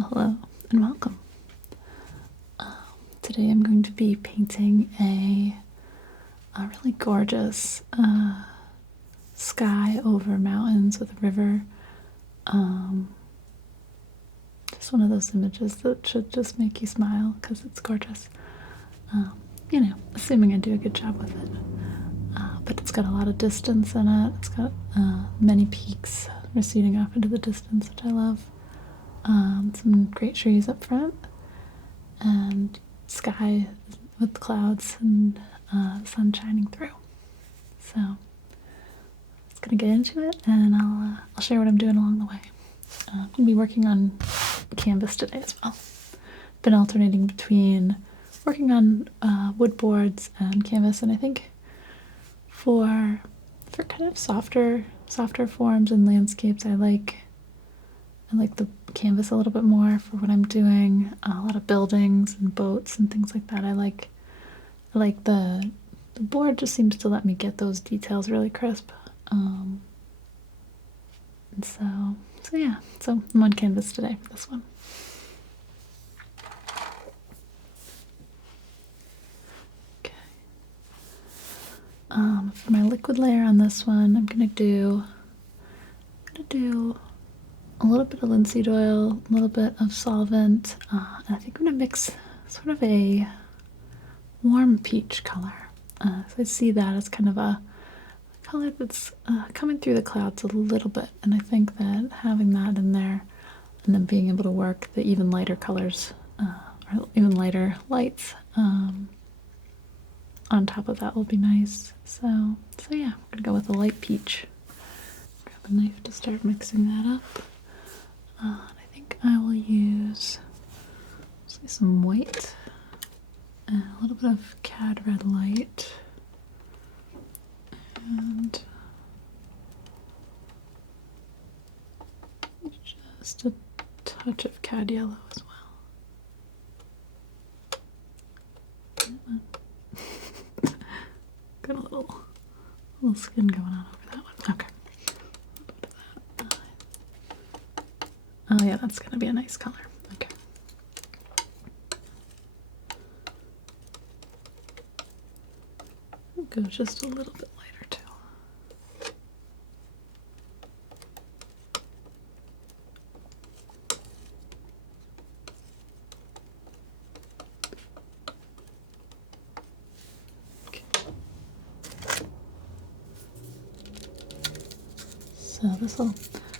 Well, hello and welcome. Today I'm going to be painting a really gorgeous sky over mountains with a river. Just one of those images that should just make you smile because it's gorgeous. Assuming I do a good job with it. But it's got a lot of distance in it. It's got many peaks receding off into the distance, which I love. Some great trees up front, and sky with clouds and sun shining through. So let's gonna get into it, and I'll share what I'm doing along the way. I'll be working on canvas today as well. Been alternating between working on wood boards and canvas, and I think for kind of softer forms and landscapes, I like the canvas a little bit more for what I'm doing. A lot of buildings and boats and things like that. I like the board just seems to let me get those details really crisp. And so yeah. So I'm on canvas today for this one. Okay. For my liquid layer on this one, I'm gonna do a little bit of linseed oil, a little bit of solvent, and I think I'm going to mix sort of a warm peach color. So I see that as kind of a color that's coming through the clouds a little bit, and I think that having that in there and then being able to work the even lighter colors, or even lighter lights on top of that will be nice. So yeah, I'm going to go with a light peach. Grab a knife to start mixing that up. And I think I will use some white and a little bit of cad red light and just a touch of cad yellow as well. Got a little skin going on over that one. Okay. Oh yeah, that's gonna be a nice color. Okay. I'll go just a little bit lighter too. Okay. So this will,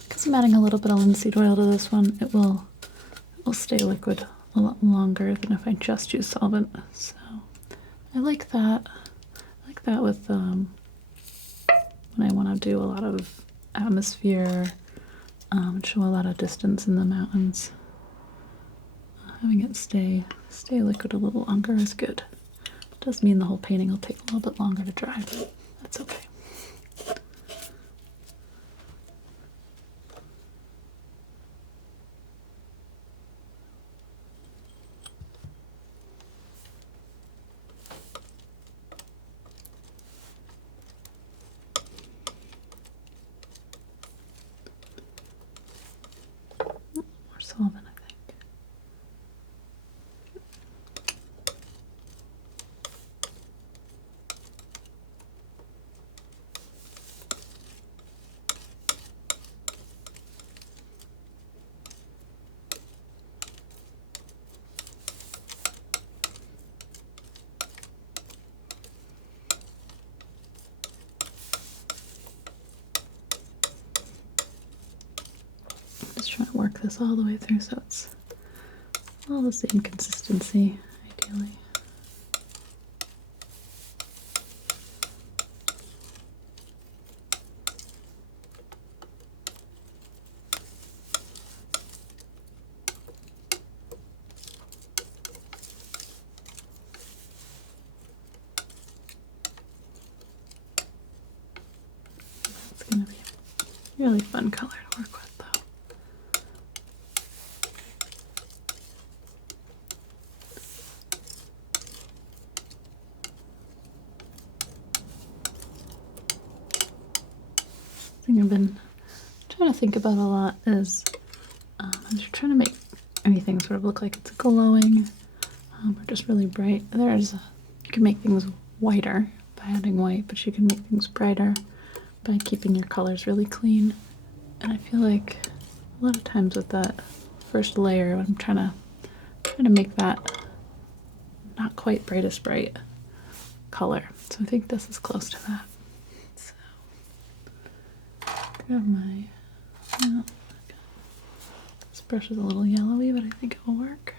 because I'm adding a little bit of linseed oil to this one, it will stay liquid a lot longer than if I just use solvent. So I like that. I like that with when I want to do a lot of atmosphere, show a lot of distance in the mountains. Having it stay liquid a little longer is good. It does mean the whole painting will take a little bit longer to dry, but that's okay. Solvent, I think. Just trying to work this all the way through so it's all the same consistency, ideally. It's going to be a really fun color to work with, though. Thing I've been trying to think about a lot is I'm trying to make anything sort of look like it's glowing or just really bright. You can make things whiter by adding white, but you can make things brighter by keeping your colors really clean. And I feel like a lot of times with that first layer, I'm trying to make that not quite brightest bright color. So I think this is close to that. So grab my, this brush is a little yellowy, but I think it will work.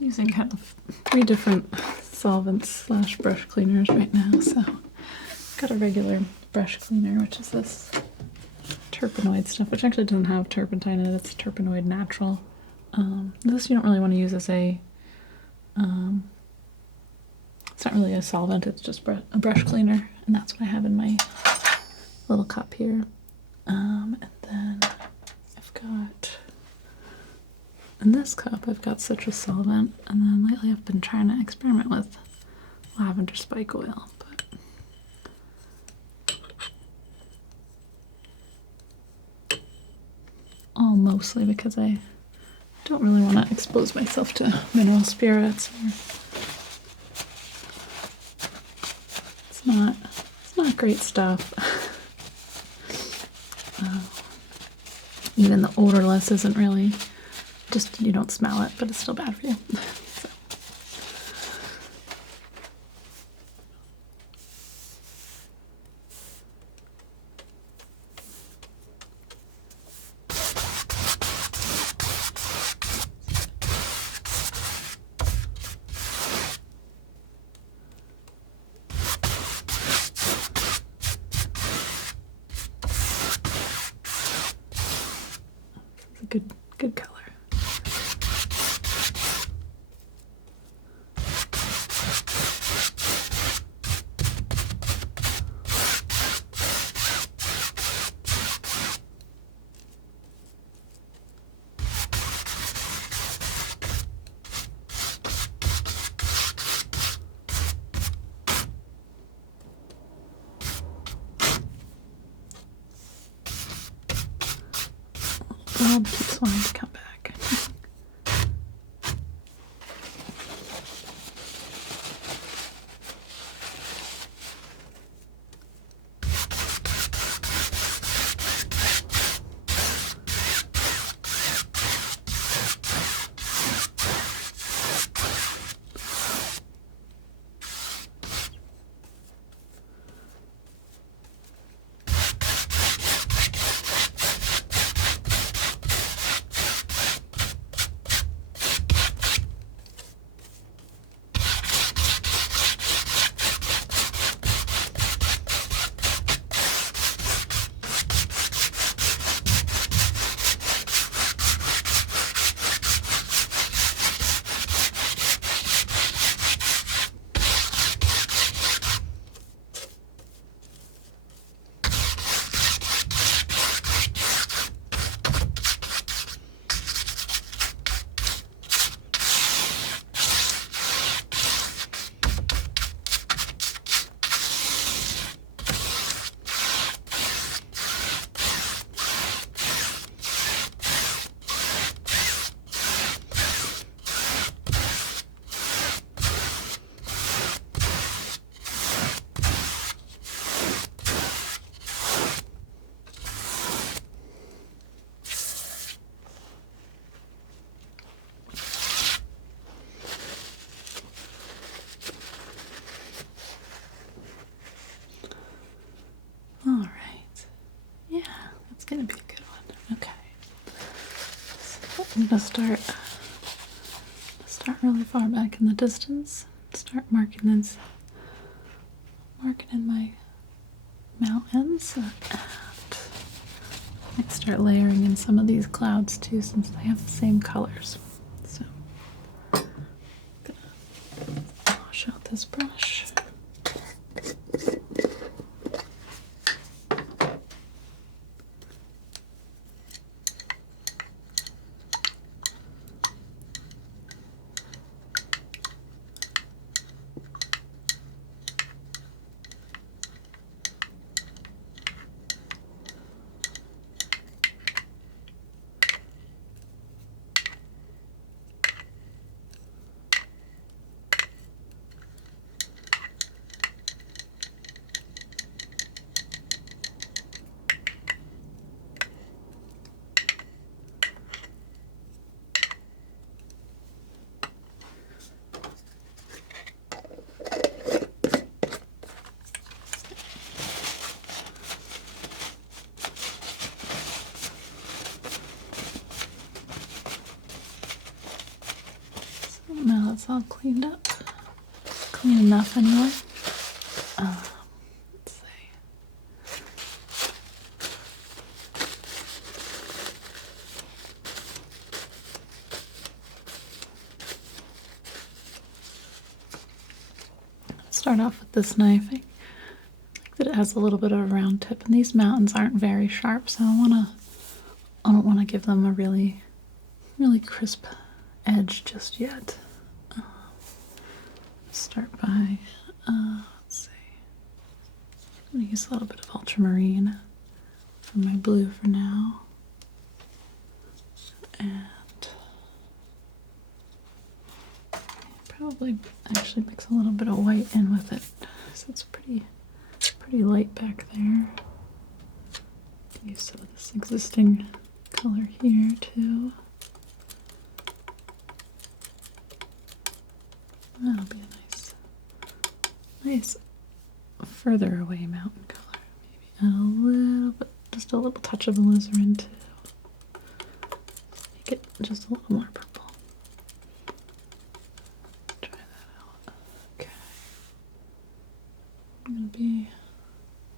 Using kind of 3 different solvents slash brush cleaners right now. So I've got a regular brush cleaner, which is this terpenoid stuff, which actually doesn't have turpentine in it. It's terpenoid natural. This you don't really want to use as a, it's not really a solvent, it's just a brush cleaner. And that's what I have in my little cup here. And then I've got, in this cup, I've got citrus solvent, and then lately I've been trying to experiment with lavender spike oil, but all mostly because I don't really want to expose myself to mineral spirits. It's not great stuff. Even the odorless isn't really, just you don't smell it, but it's still bad for you. So. It's a good color. Bob keeps wanting to come back. All right. Yeah, that's gonna be a good one. Okay. So I'm gonna start really far back in the distance. Start marking in my mountains. And I start layering in some of these clouds too, since they have the same colors. So I'm gonna wash brush out this brush. Now it's all cleaned up. Clean enough anyway. Let's see. Start off with this knife. I like that it has a little bit of a round tip, and these mountains aren't very sharp, so I don't want to give them a really crisp edge just yet. Start by, let's see, I'm going to use a little bit of ultramarine for my blue for now, and probably actually mix a little bit of white in with it, so it's pretty light back there. Use some of this existing color here too. That'll be a nice further away mountain color. Maybe add a little bit, just a little touch of alizarin too. Make it just a little more purple. Try that out. Okay. I'm gonna be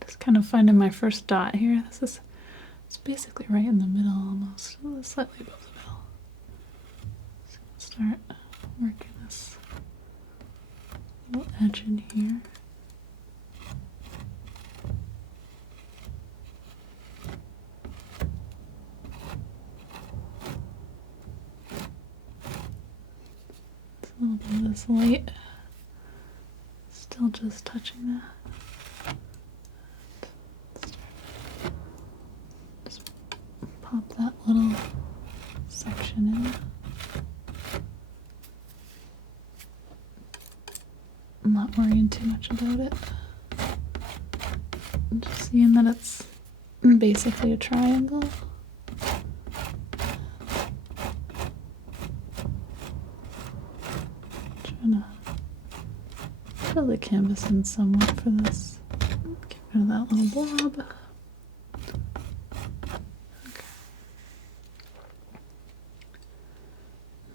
just kind of finding my first dot here. It's basically right in the middle almost, slightly above the middle. So start working this little edge in here. It's a little bit of this light, still just touching that. Just pop that little section in. I'm not worrying too much about it. I'm just seeing that it's basically a triangle. Trying to fill the canvas in somewhat for this. Get rid of that little blob. Okay.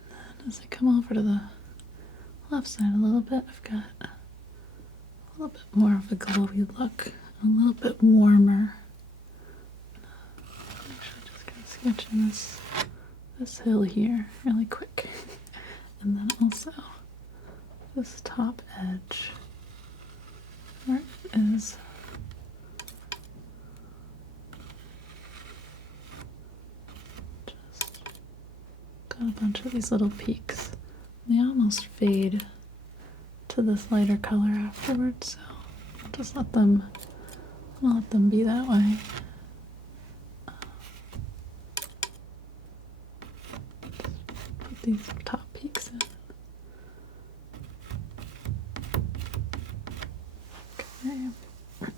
And then as I come over to the left side a little bit, I've got a little bit more of a glowy look, a little bit warmer. I'm actually just kind of sketching this hill here really quick, and then also this top edge where it is just got a bunch of these little peaks. They almost fade to this lighter color afterwards, so I'll just let them be that way. Put these top peaks in. Okay.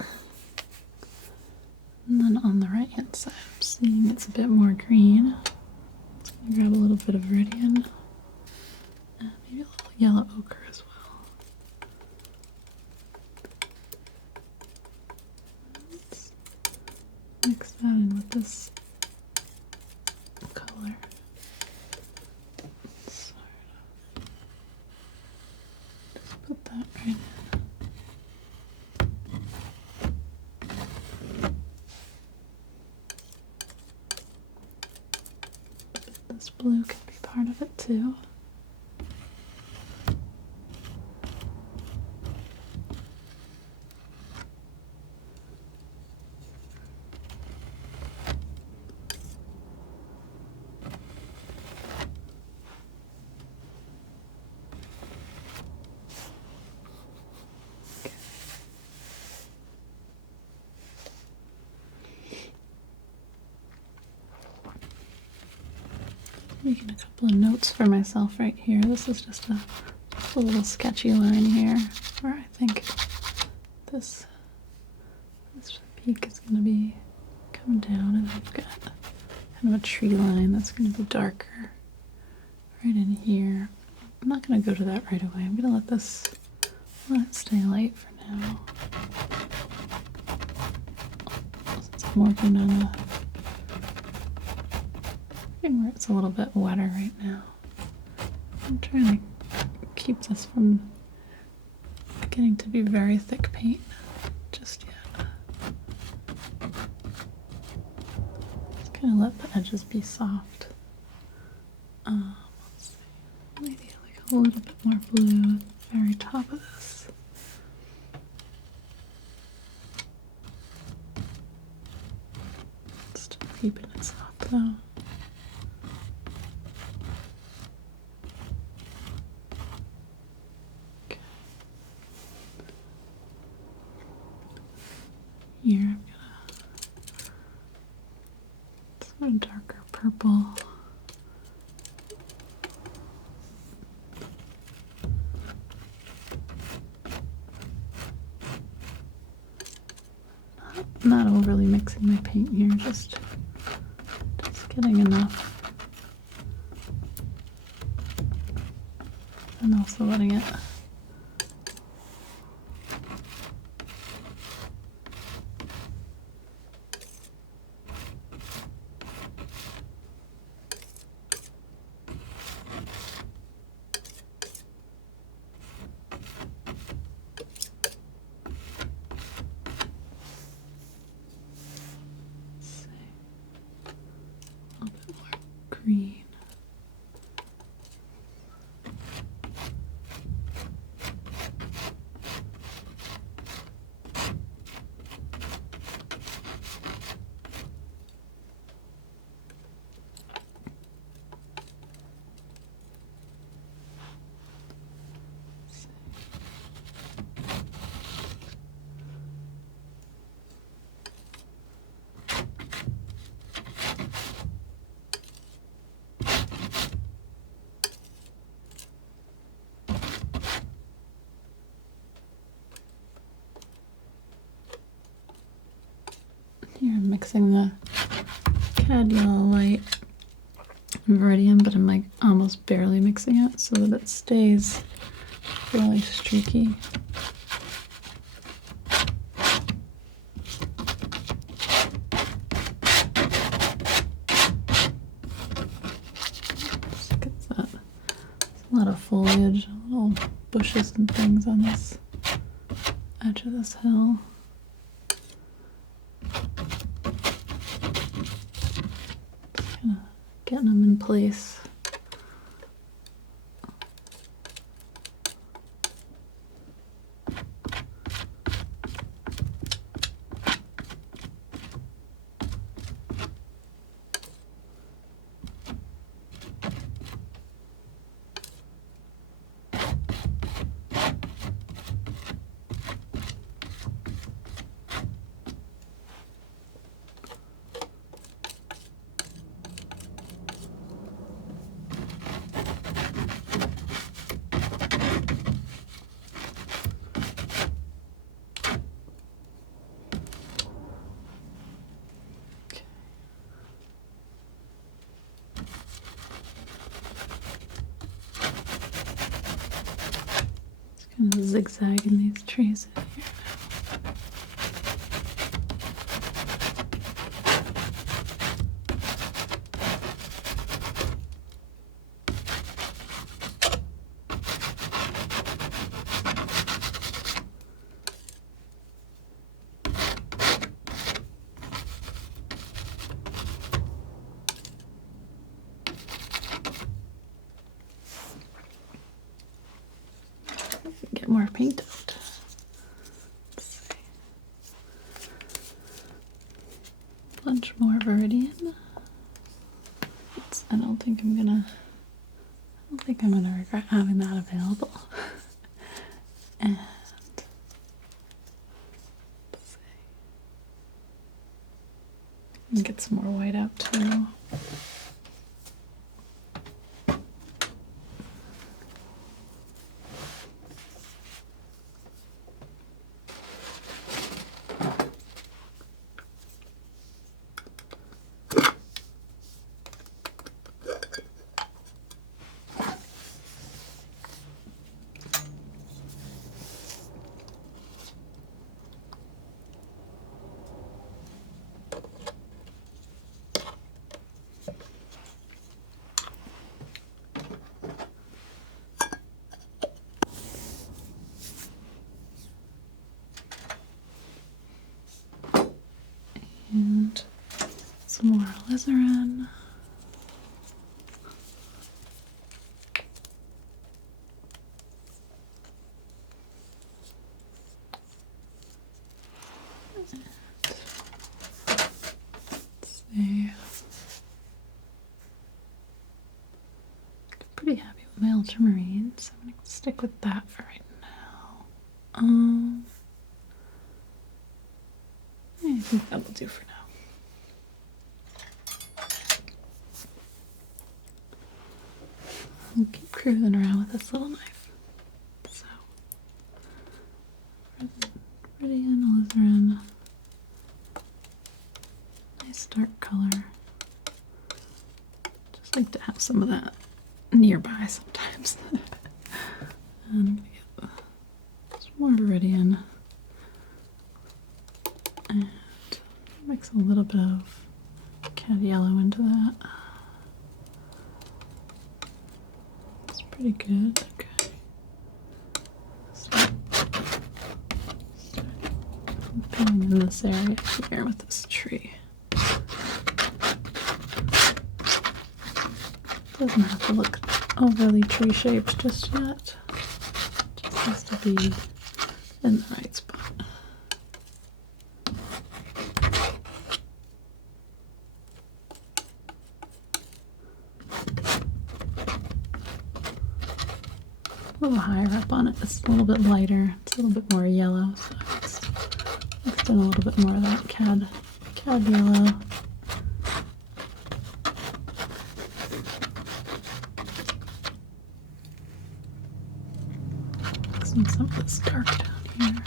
And then on the right hand side, I'm seeing it's a bit more green. So I'm gonna grab a little bit of Meridian. Maybe a little yellow ochre as well. Let's mix that in with this color. Just put that right in. This blue can be part of it too. making a couple of notes for myself right here. This is just a little sketchy line here where I think this peak is going to be come down, and I've got kind of a tree line that's going to be darker right in here. I'm not going to go to that right away. I'm going to let it stay light for now. Since I'm working on where it's a little bit wetter right now. I'm trying to keep this from getting to be very thick paint just yet. Just kind of let the edges be soft. Let's see. Maybe like a little bit more blue at the very top of this. Still keeping it soft though. Here I'm gonna sort of darker purple. Not overly mixing my paint here, just getting enough, and also letting it green. Here I'm mixing the cad yellow light meridian, but I'm like almost barely mixing it so that it stays really streaky. There's a lot of foliage, little bushes and things on this edge of this hill. Kind of getting them in place. Kind of zigzagging these trees in here. Get more paint out. Let's see. Bunch more Viridian. I don't think I'm gonna regret having that available. And let's see. Get some more white out too. some more alizarin. Let's see. I'm pretty happy with my ultramarine, so I'm going to stick with that for right now. I think that will do for now. I'll keep cruising around with this little knife. So, Meridian, alizarin, nice dark color. Just like to have some of that nearby sometimes. And I'm gonna get some more Meridian and mix a little bit of cad yellow into that. It's pretty good. Okay. Start filling in this area here with this tree. Doesn't have to look overly tree shaped just yet. Just has to be in the right spot. A little higher up on it, it's a little bit lighter, it's a little bit more yellow, so I mixed in a little bit more of that cad yellow. Mixing some of this dark down here.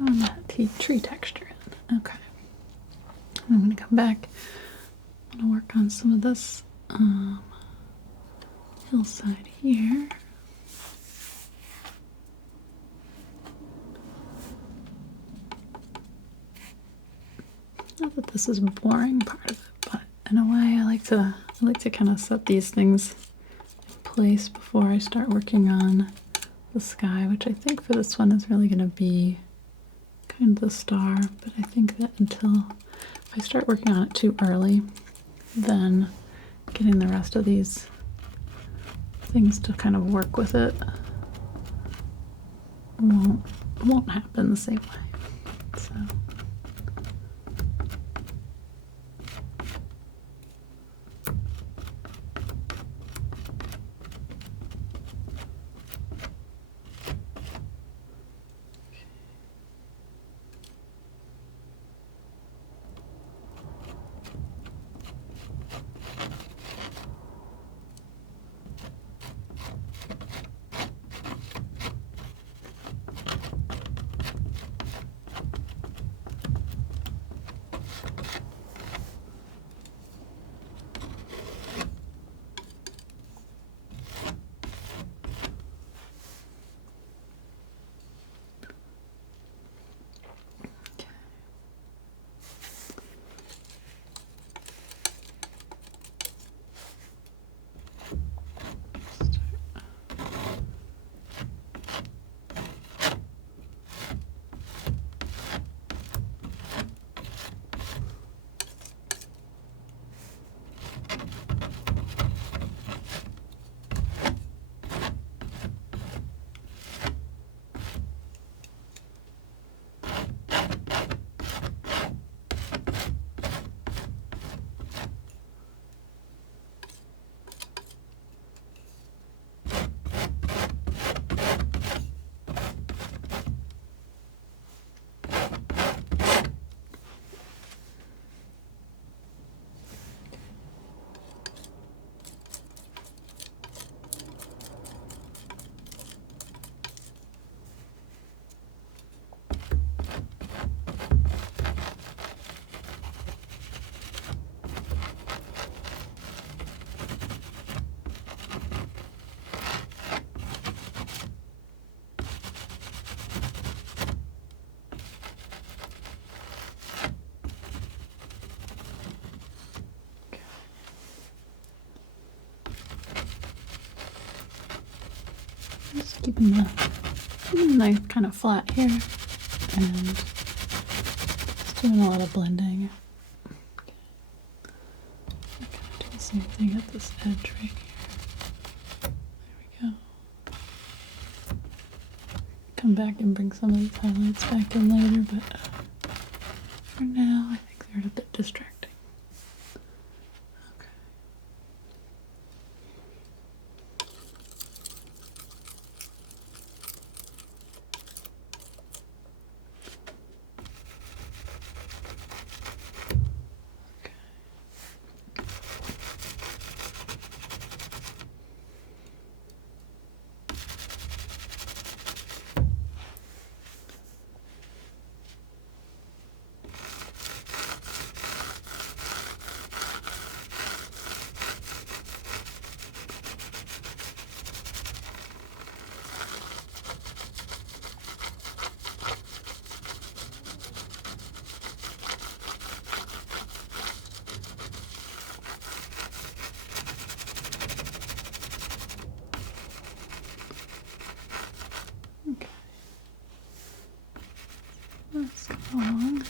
On that tree texture in. Okay. I'm going to come back. I'm going to work on some of this hillside here. Not that this is a boring part of it, but in a way I like to kind of set these things in place before I start working on the sky, which I think for this one is really going to be kind of the star, but I think that if I start working on it too early, then getting the rest of these things to kind of work with it won't happen the same way. So keeping the knife kind of flat here, and just doing a lot of blending. Okay, do the same thing at this edge right here. There we go. Come back and bring some of these highlights back in later, but for now I think they're a bit distracting. Let's go along.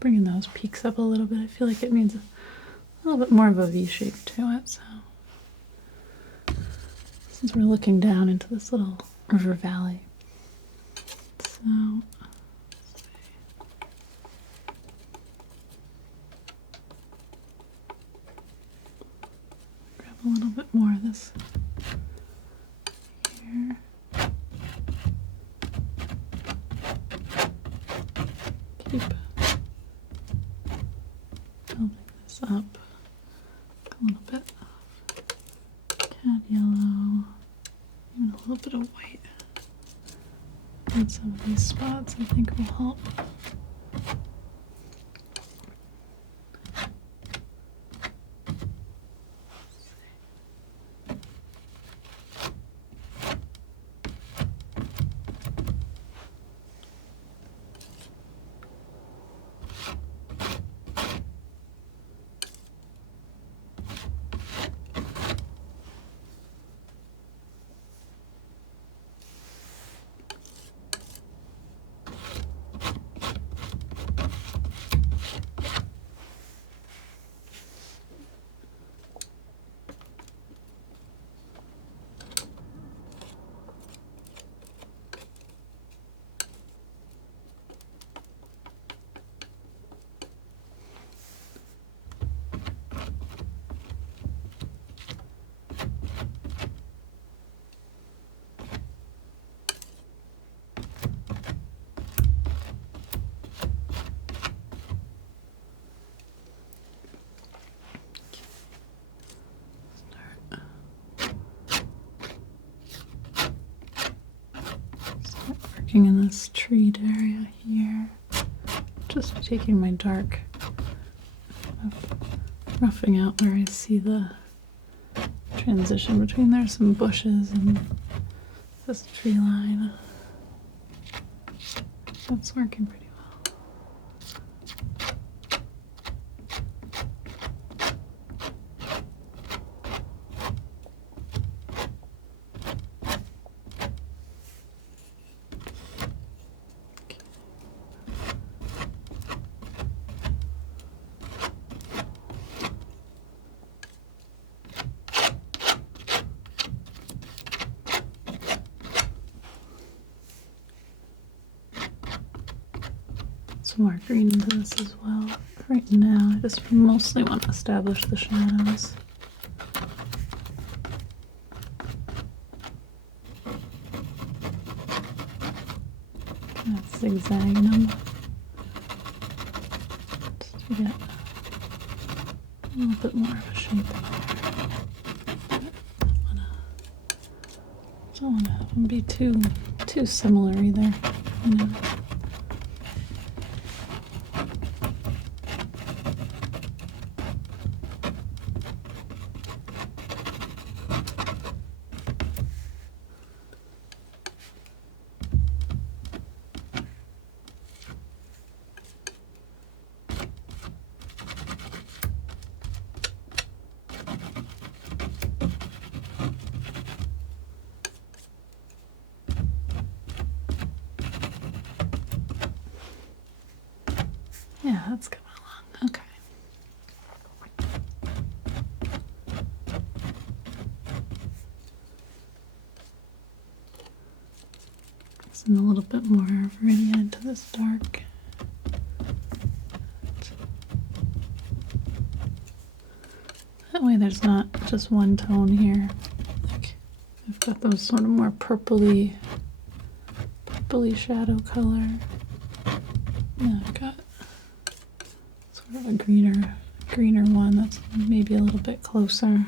Bringing those peaks up a little bit. I feel like it needs a little bit more of a V shape to it. So since we're looking down into this little river valley, so grab a little bit more of this here. Keep building this up a little bit of cad yellow, even a little bit of white. And some of these spots I think will help. In this treed area here, just taking my dark, roughing out where I see the transition between there's some bushes and this tree line. That's working pretty well. Some more green into this as well. Right now, I just mostly want to establish the shadows. Kind of zigzagging them just to get a little bit more of a shape in there. Don't want to have them be too similar either, you know. Yeah, that's coming along. Okay. Mixing a little bit more viridian into this dark. That way there's not just one tone here. Like I've got those sort of more purpley shadow color. Now I've got sort of a greener one that's maybe a little bit closer.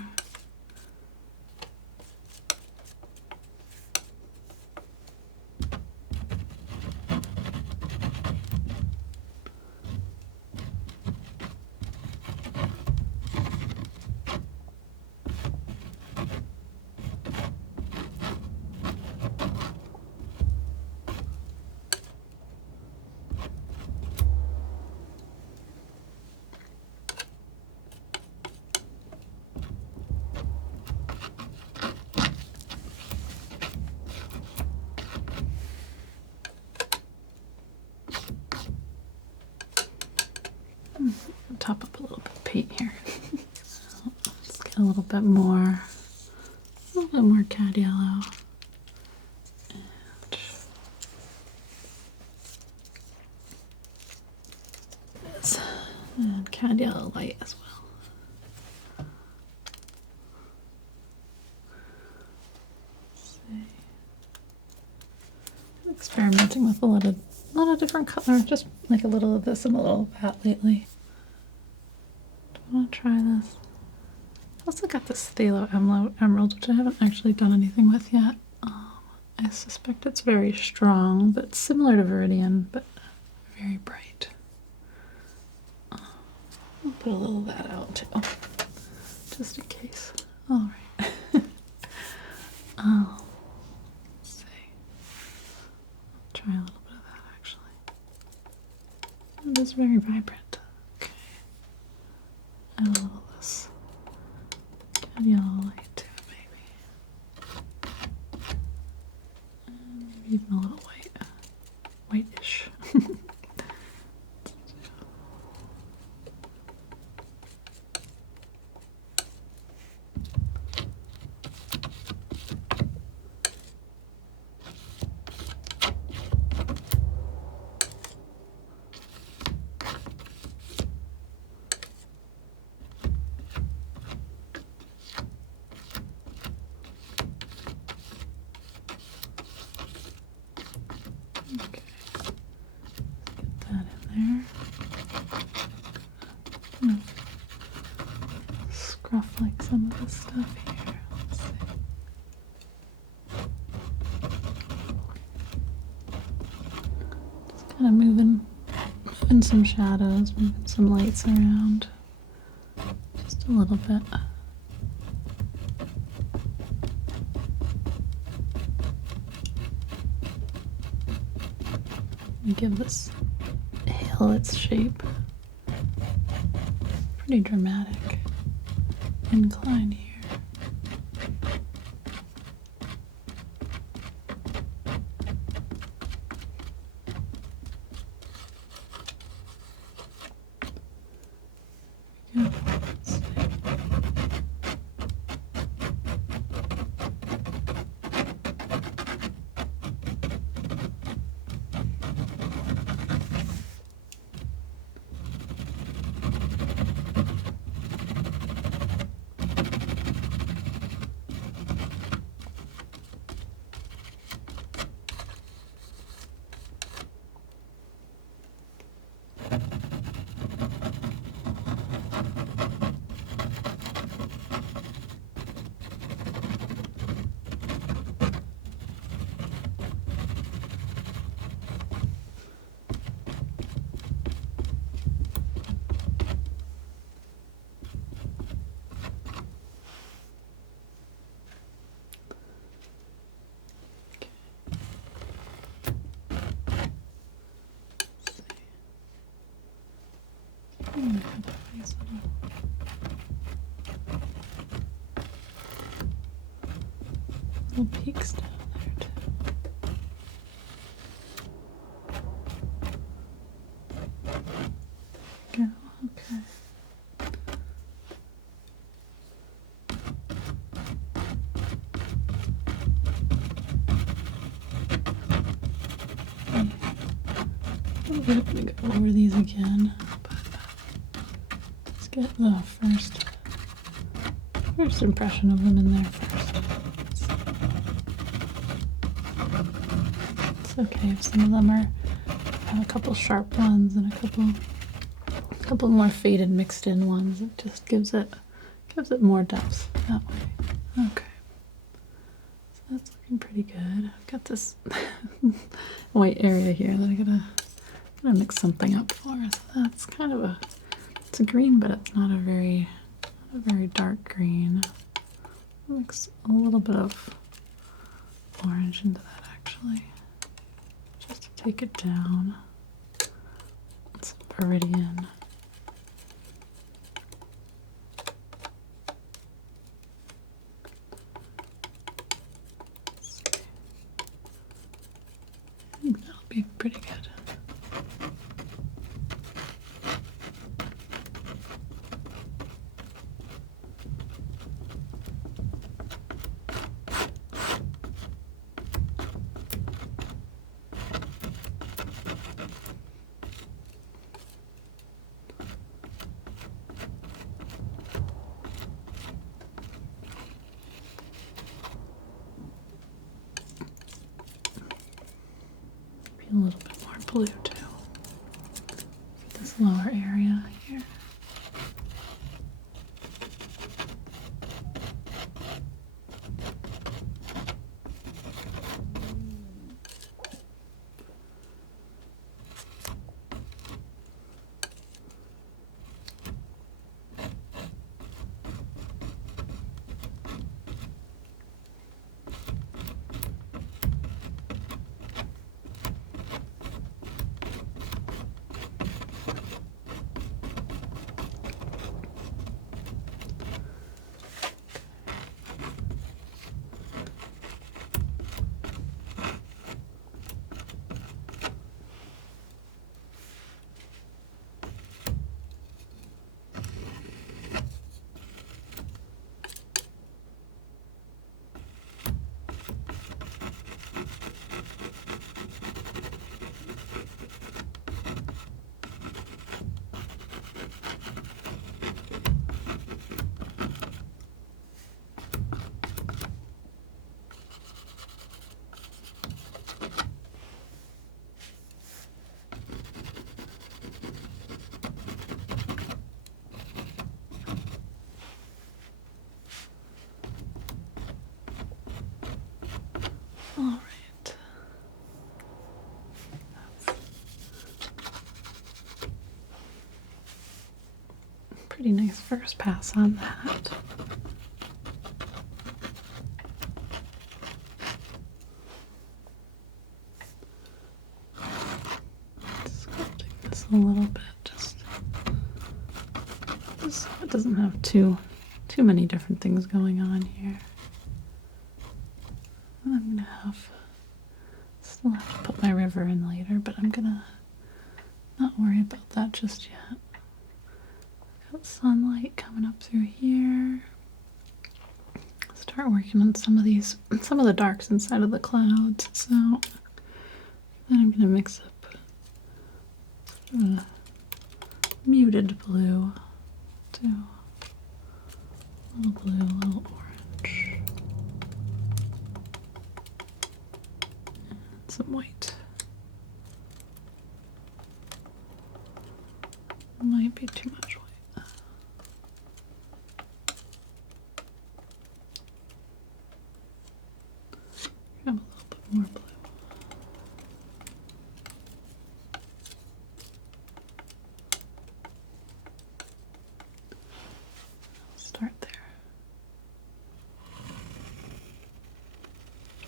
Top up a little bit of paint here. Let's get a little bit more cad yellow. And cad yellow light as well. I'm experimenting with a lot of different color, just like a little of this and a little of that lately. I want to try this. I also got this phthalo emerald, which I haven't actually done anything with yet. I suspect it's very strong, but similar to viridian, but very bright. I'll put a little of that out too, just in case. All right. Let's see. I'll try a little bit of that actually. It is very vibrant. Okay. And a little of this cad yellow light too, maybe. And maybe even a little whitish. Okay, get that in there. Scruff like some of this stuff here. Let's see. Just kind of moving some shadows, moving some lights around. Just a little bit. Give this hill its shape. Pretty dramatic incline here. Good. Let's see. Nice little peaks down there too. Go, okay. I'm going to go over these again, but let's get the first impression of them in there first. It's okay if some of them have a couple sharp ones and a couple more faded mixed in ones. It just gives it more depth that way. Okay. So that's looking pretty good. I've got this white area here that I gotta mix something up for. So that's kind of it's a green, but it's not a very dark green. Mix a little bit of orange into that actually, just to take it down. It's Meridian. I think that'll be pretty good. A little bit more blue too. This lower area here. All right. Pretty nice first pass on that. Sculpting this a little bit, just so it doesn't have too many different things going on here. I'm gonna still have to put my river in later, but I'm gonna not worry about that just yet. Got sunlight coming up through here. Start working on some of the darks inside of the clouds. So then I'm gonna mix up sort of a muted blue to a little blue, a little orange. Some white. Might be too much white. Grab a little bit more blue. I'll start there.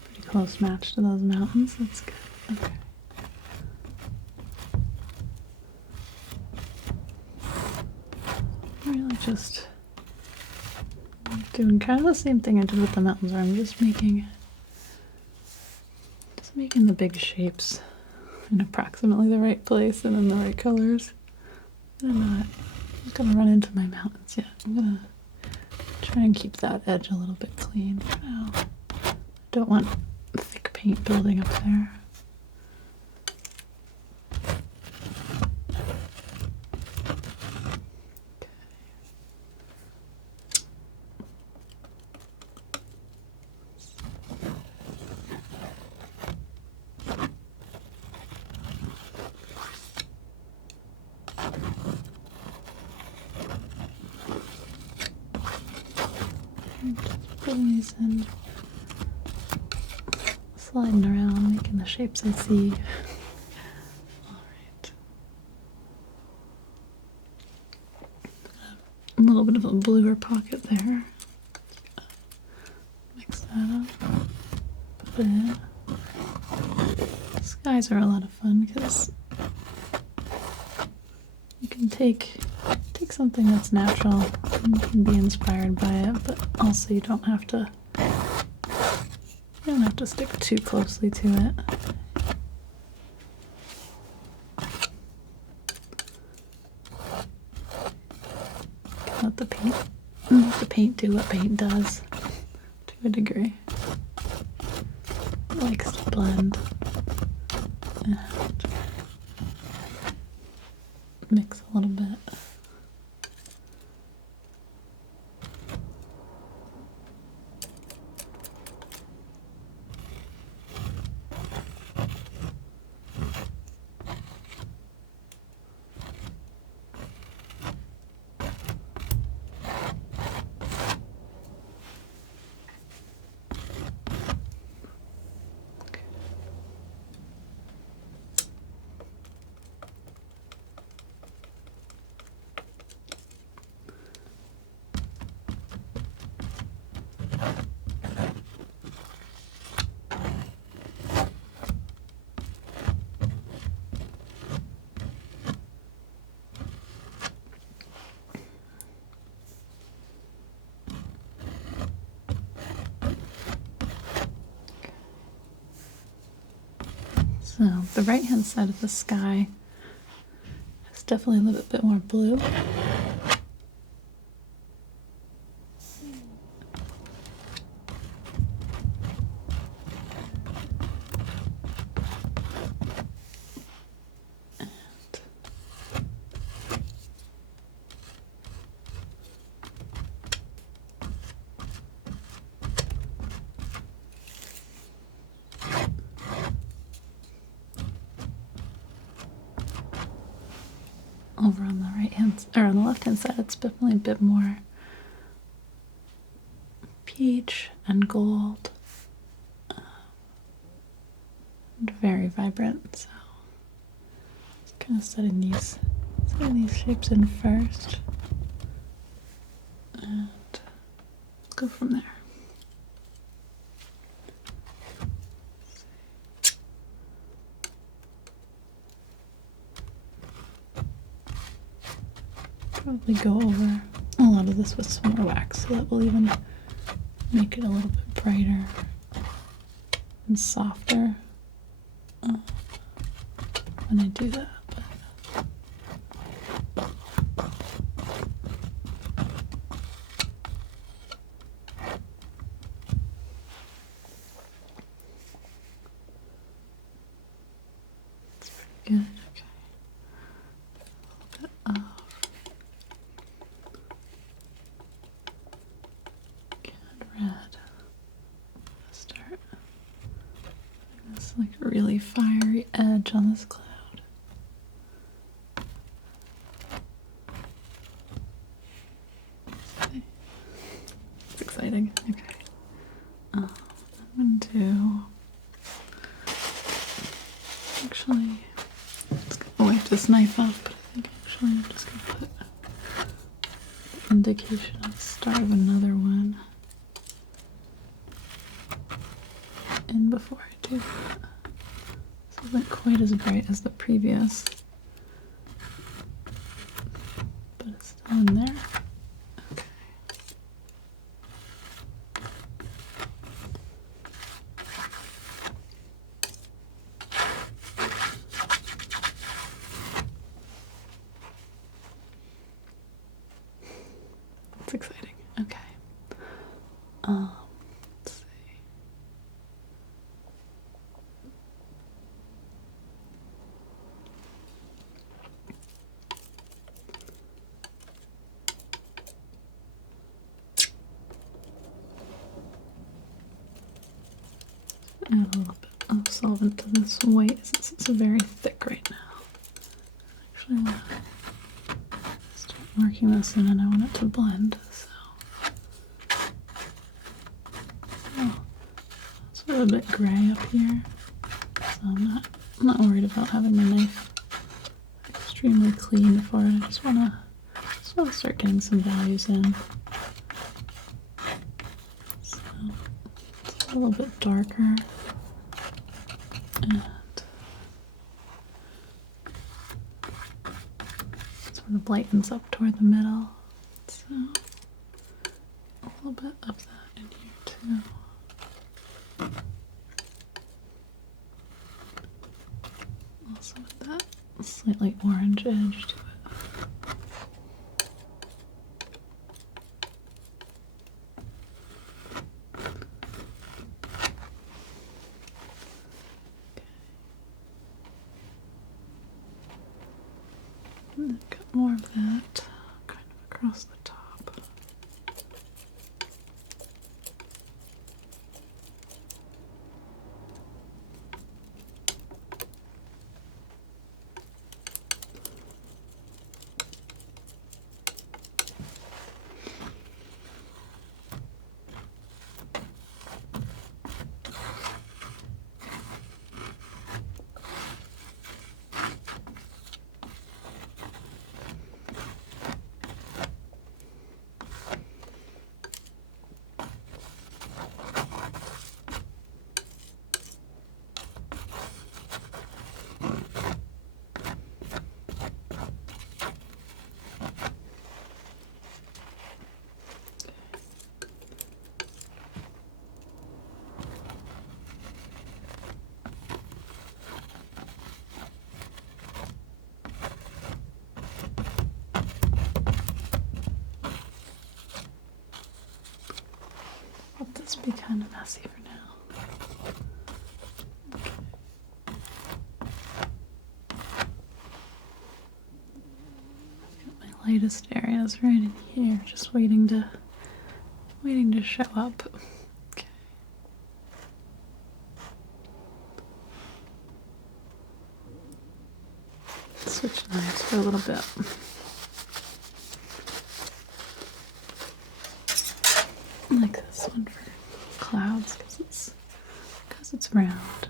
Pretty close match to those mountains. That's good. Okay. Really just doing kind of the same thing I did with the mountains, where I'm just making the big shapes in approximately the right place and in the right colors. I'm not just gonna run into my mountains yet. I'm gonna try and keep that edge a little bit clean for now. I don't want thick paint building up there. Putting these in, sliding around, making the shapes I see. Alright. A little bit of a bluer pocket there. Mix that up. Put it in. Skies are a lot of fun because you can take something that's natural and you can be inspired by it, but also you don't have to stick too closely to it. Let the paint do what paint does to a degree. It likes to blend and mix a little bit. So the right-hand side of the sky is definitely a little bit more blue. Over on the on the left hand side, it's definitely a bit more peach and gold, and very vibrant. So just kind of setting these shapes in first, and go from there. Probably go over a lot of this with some more wax, so that will even make it a little bit brighter and softer when I do that. It's pretty good. Okay. A little bit of red. Start putting this like really fiery edge on this cloud. Okay. It's exciting. Okay. I'm going to actually, just gonna wipe this knife off, but I think actually I'm just going to put the indication of the start of another one in before I do that. This isn't quite as bright as the previous, but it's still in there. That's exciting. Okay. Let's see. Add a little bit of solvent to this white since it's very thick right now. Actually, I want to start working this in and I want it to blend. Oh, it's sort of a bit gray up here, so I'm not worried about having my knife extremely clean for it. I just want to start getting some values in. So it's a little bit darker, and sort of lightens up toward the middle. So a little bit of that in here too. Also with that slightly orange edge to it. And then got more of that kind of across the top. Let this be kind of messy for now. Okay. Got my lightest areas right in here, just waiting to show up. Okay. Switch knives for a little bit. I like this one for clouds because it's round. So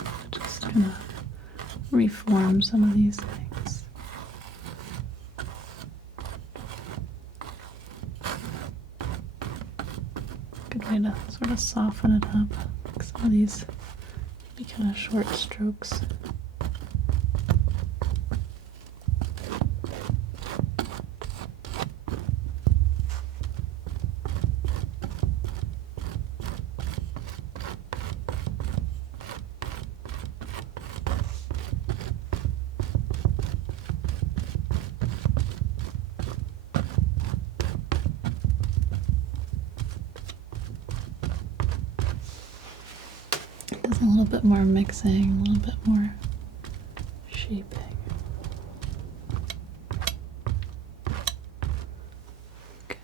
I'm just gonna reform some of these things. Good way to sort of soften it up. Like some of these be kind of short strokes. Does a little bit more mixing, a little bit more shaping. Okay.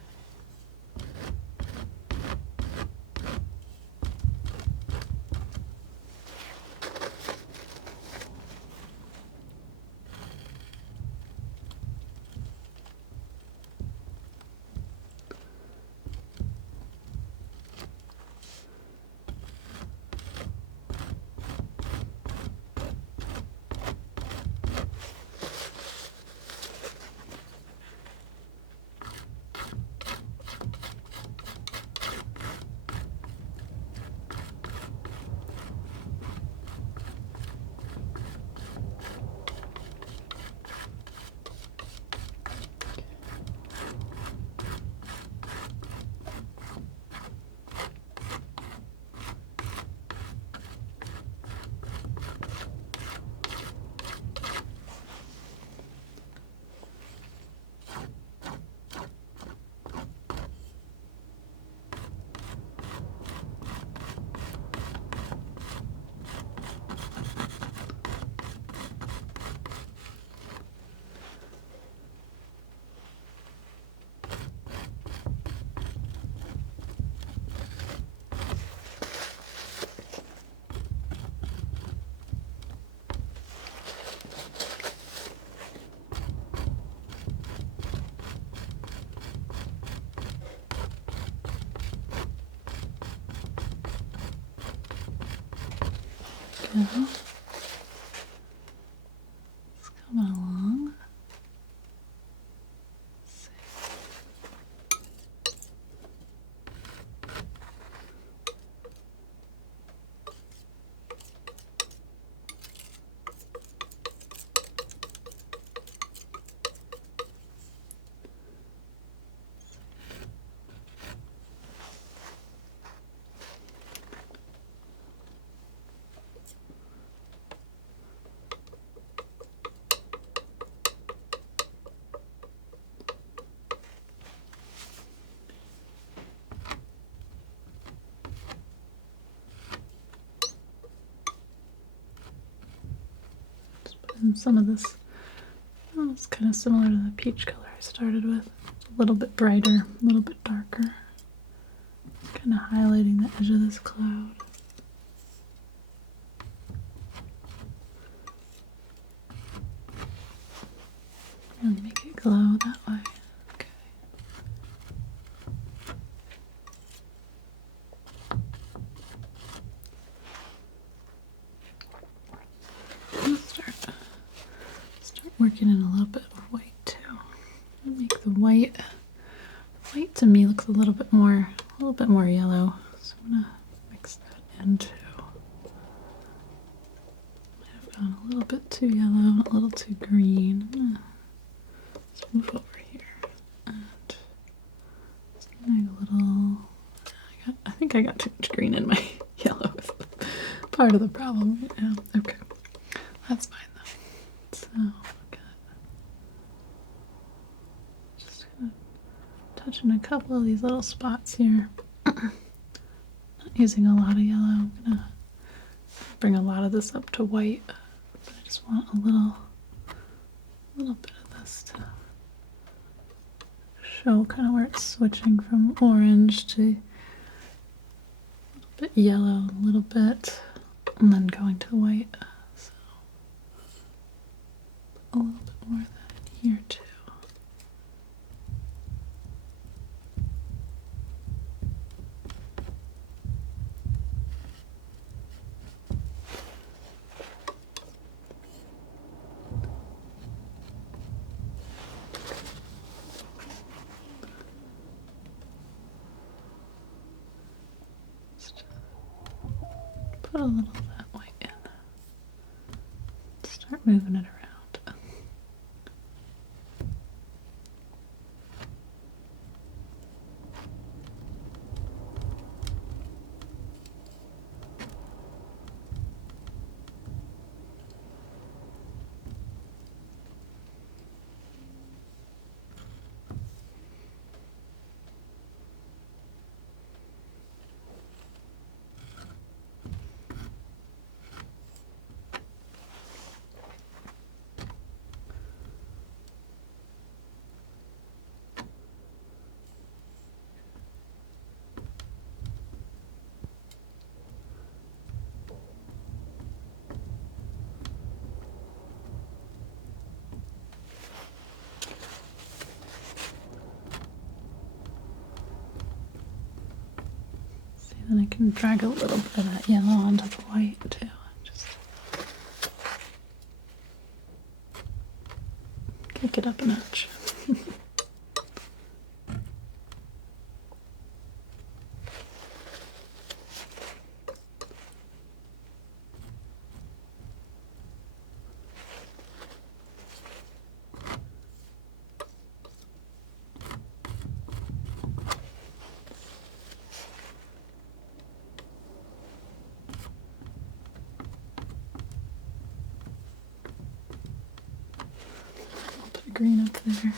go. It's coming along. Let's see. And some of this, oh, it's kind of similar to the peach color I started with. It's a little bit brighter, a little bit darker. Kind of highlighting the edge of this cloud. Really make it glow that way. Okay. Start working in a little bit of white too. Make the white to me looks a little bit more yellow. So I'm gonna mix that in too. Might have gone a little bit too yellow, a little too green. Let's move over here and make a little. I think I got too much green in my yellow. Is part of the problem right now. Okay, that's fine though. So just gonna touch in a couple of these little spots here. Not using a lot of yellow. I'm gonna bring a lot of this up to white. But I just want a little bit of this to show kind of where it's switching from orange to a little bit yellow, a little bit, and then going to white. So a little bit more of that in here too. Put a little of that white in. Start moving it around. And I can drag a little bit of that yellow onto the white too. Just kick it up a notch. Green up there.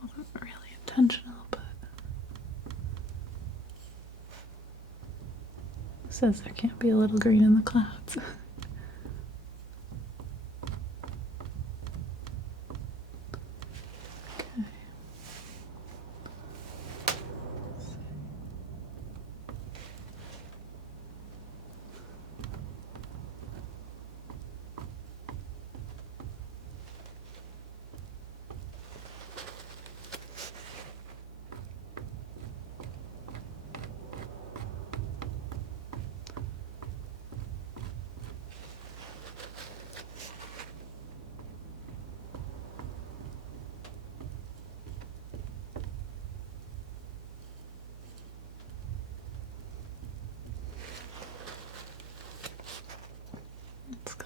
Wasn't really intentional, but it says there can't be a little green in the clouds. Okay.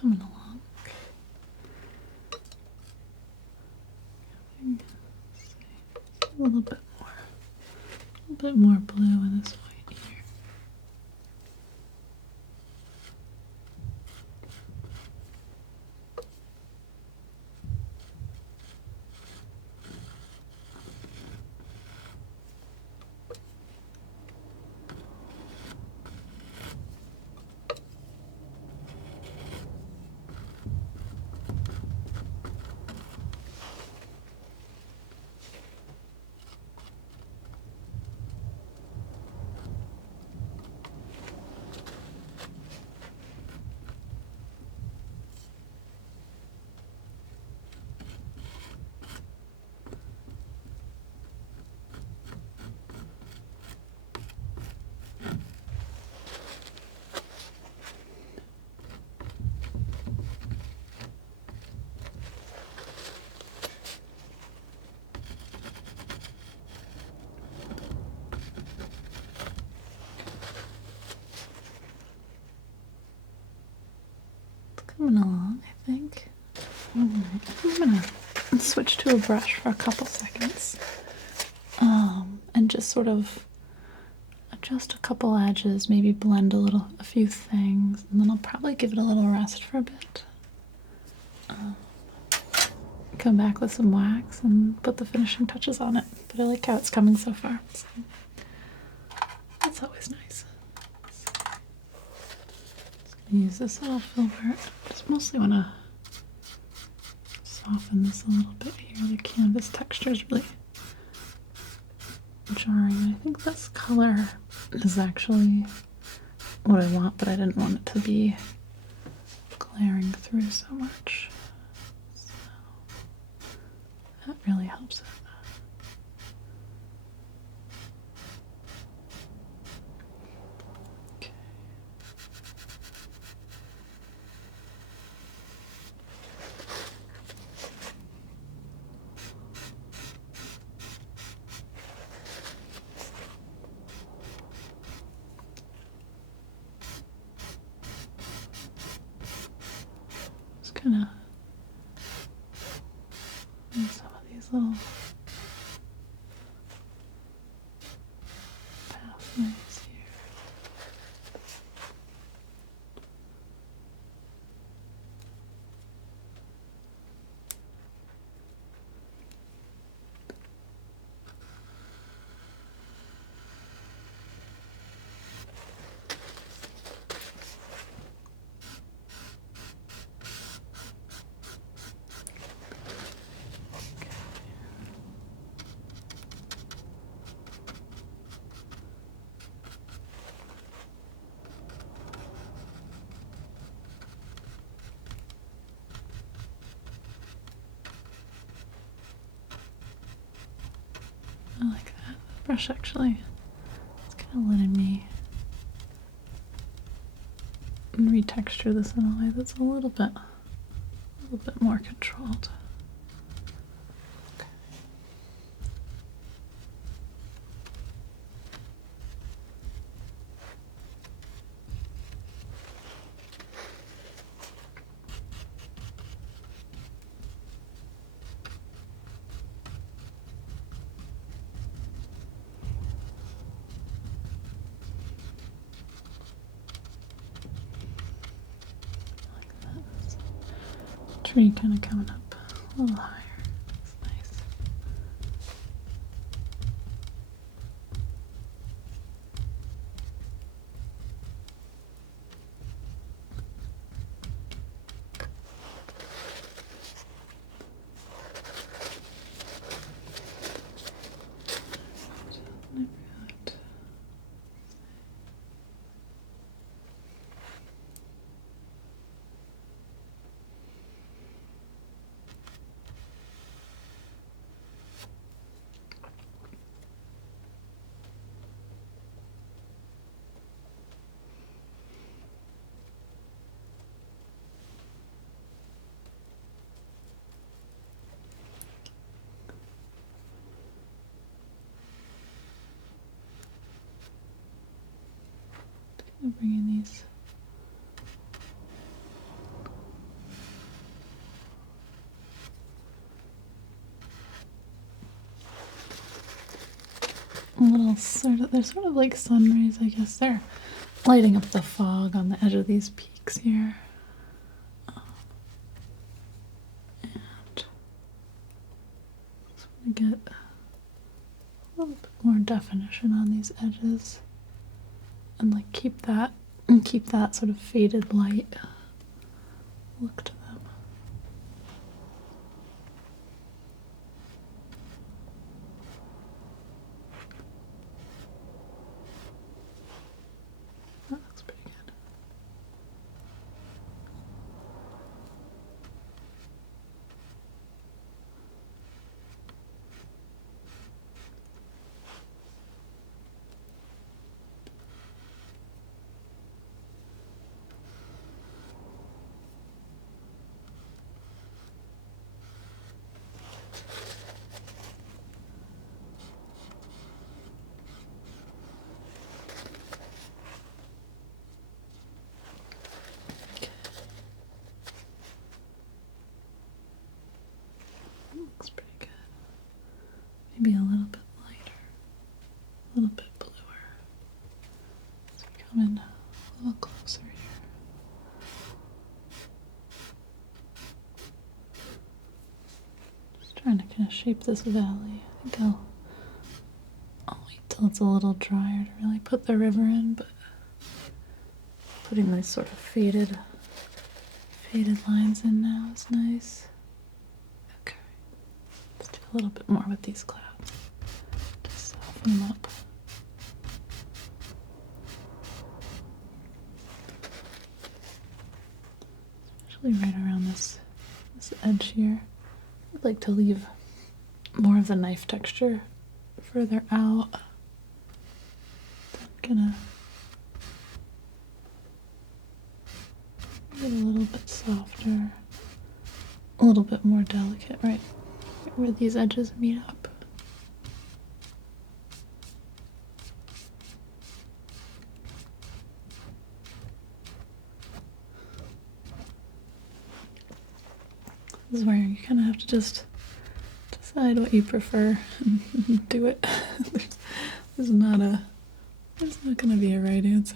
coming along. A little bit more blue in this white here. Coming along, I think. Alright, I'm gonna switch to a brush for a couple seconds. And just sort of adjust a couple edges, maybe blend a few things, and then I'll probably give it a little rest for a bit. Come back with some wax and put the finishing touches on it. But I like how it's coming so far. So that's always nice. Use this little filbert. Just mostly want to soften this a little bit here. The canvas texture is really jarring. I think this color is actually what I want, but I didn't want it to be glaring through so much. So that really helps it. Gonna make some of these little pathways here. I like that. The brush actually is kind of letting me retexture this in a way that's a little bit more controlled. Tree kind of coming up a little higher. It's nice. Bringing these little they're sort of like sun rays, I guess. They're lighting up the fog on the edge of these peaks here. And just want to get a little bit more definition on these edges and like keep that sort of faded light look to them. That looks pretty good. Looks pretty good. Maybe a little bit lighter, a little bit bluer. So we come in a little closer here. Just trying to kind of shape this valley. I think I'll wait till it's a little drier to really put the river in, but putting these sort of faded lines in now is nice. Okay. Let's do a little bit more with these clouds. Just soften them up. Especially right around this edge here. I'd like to leave more of the knife texture further out. I'm gonna get a little bit softer, a little bit more delicate right where these edges meet up. This is where you kind of have to just decide what you prefer and do it. There's not going to be a right answer.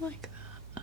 Like that.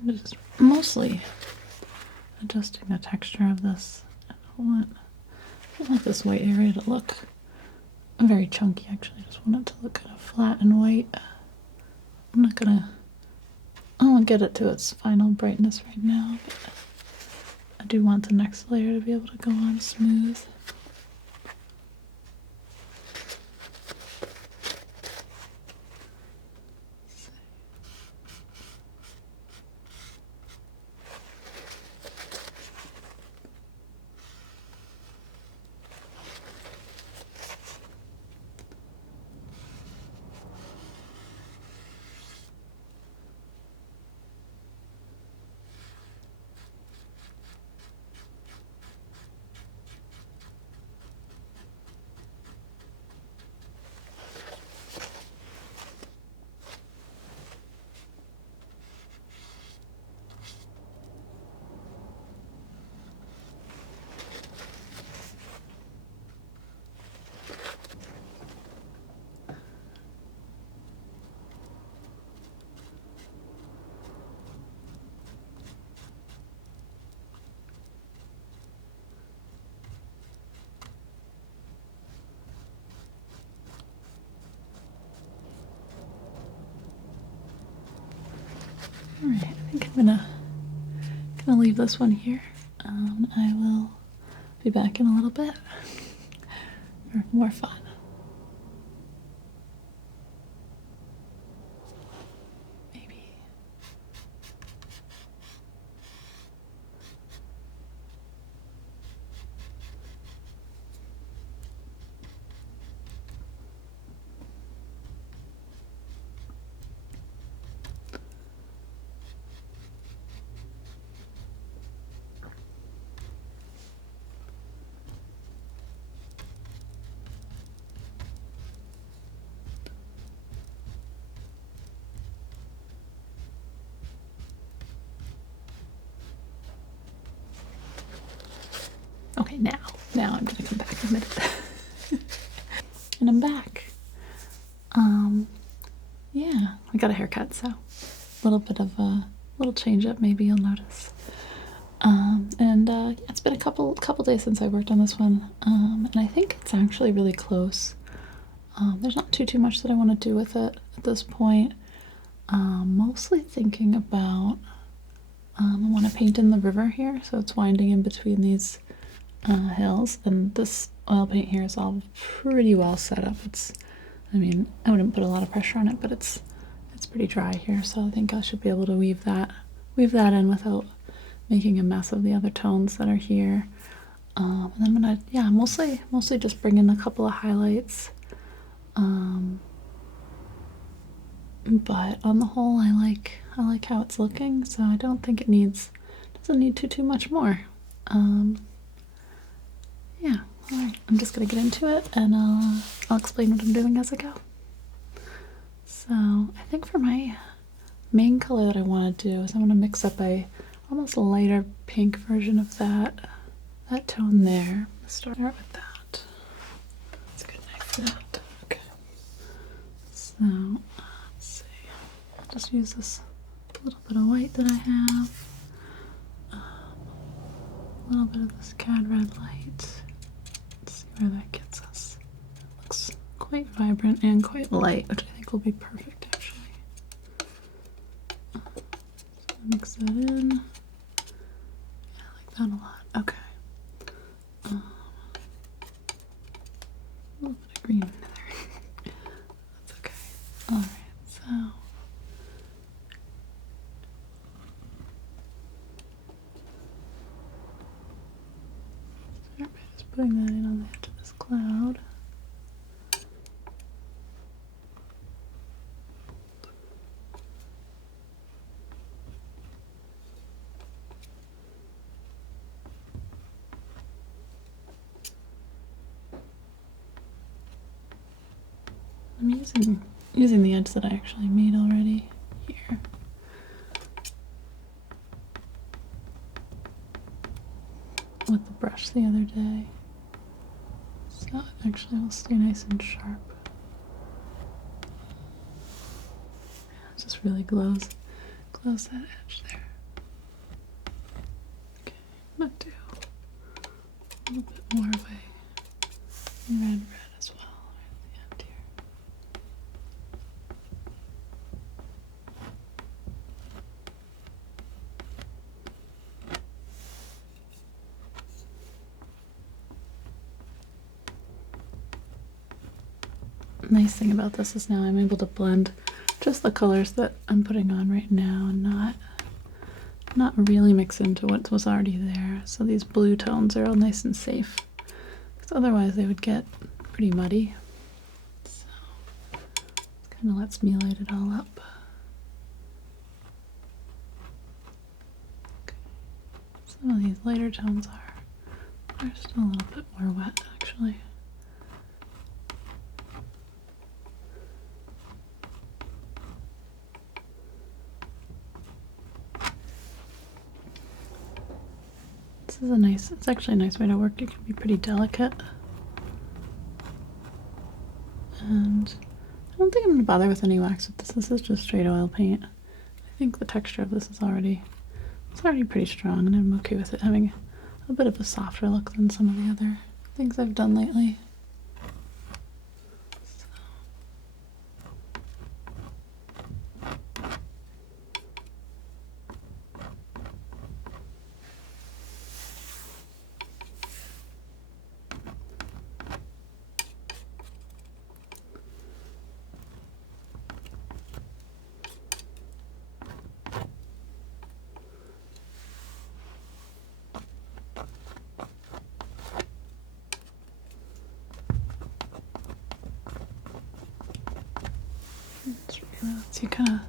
I'm just mostly adjusting the texture of this. I don't want this white area to look very chunky, actually. I just want it to look kind of flat and white. I won't get it to its final brightness right now, but I do want the next layer to be able to go on smooth. Alright, I think I'm gonna leave this one here. I will be back in a little bit for more fun. Maybe. Okay, now I'm gonna come back in a minute. And I'm back. Yeah, I got a haircut, so a little bit of a little change up, maybe you'll notice. Yeah, it's been a couple days since I worked on this one, and I think it's actually really close. There's not too much that I want to do with it at this point. Mostly thinking about I want to paint in the river here, so it's winding in between these hills, and this oil paint here is all pretty well set up. I mean, I wouldn't put a lot of pressure on it, but it's pretty dry here, so I think I should be able to weave that in without making a mess of the other tones that are here. And I'm gonna, yeah, mostly just bring in a couple of highlights. But on the whole, I like how it's looking, so I don't think it doesn't need too much more. Yeah, all right. I'm just gonna get into it, and I'll explain what I'm doing as I go. So I think for my main color that I want to do is I want to mix up a almost lighter pink version of that tone there. Let's start with that. That's a good knife for that. Okay. So let's see. I'll just use this little bit of white that I have. A little bit of this cad red light. Let's see where that gets us. Looks quite vibrant and quite light, which I think will be perfect actually. So mix that in. Yeah, I like that a lot. Okay. A little bit of green in there. That's okay. Alright, so start by just putting that in on the edge of this cloud. I'm using the edge that I actually made already here. With the brush the other day. So it actually will stay nice and sharp. It just really glows that edge there. Okay, I'm gonna do a little bit more of a red as well right at the end here. Nice thing about this is now I'm able to blend just the colors that I'm putting on right now and not really mix into what was already there. So these blue tones are all nice and safe, because otherwise they would get pretty muddy. So it kind of lets me light it all up. Okay. Some of these lighter tones are still a little bit more wet actually. It's actually a nice way to work. It can be pretty delicate. And I don't think I'm going to bother with any wax with this. This is just straight oil paint. I think the texture of this is already pretty strong, and I'm okay with it having a bit of a softer look than some of the other things I've done lately. It really lets you kind of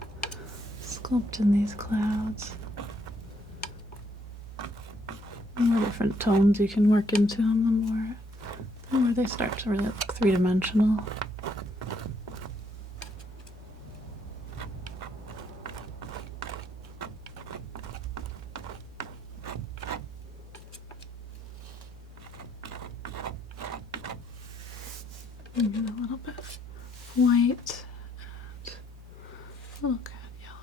sculpt in these clouds. The more different tones you can work into them, the more they start to really look three-dimensional. And a little bit of white and a little kind of yellow.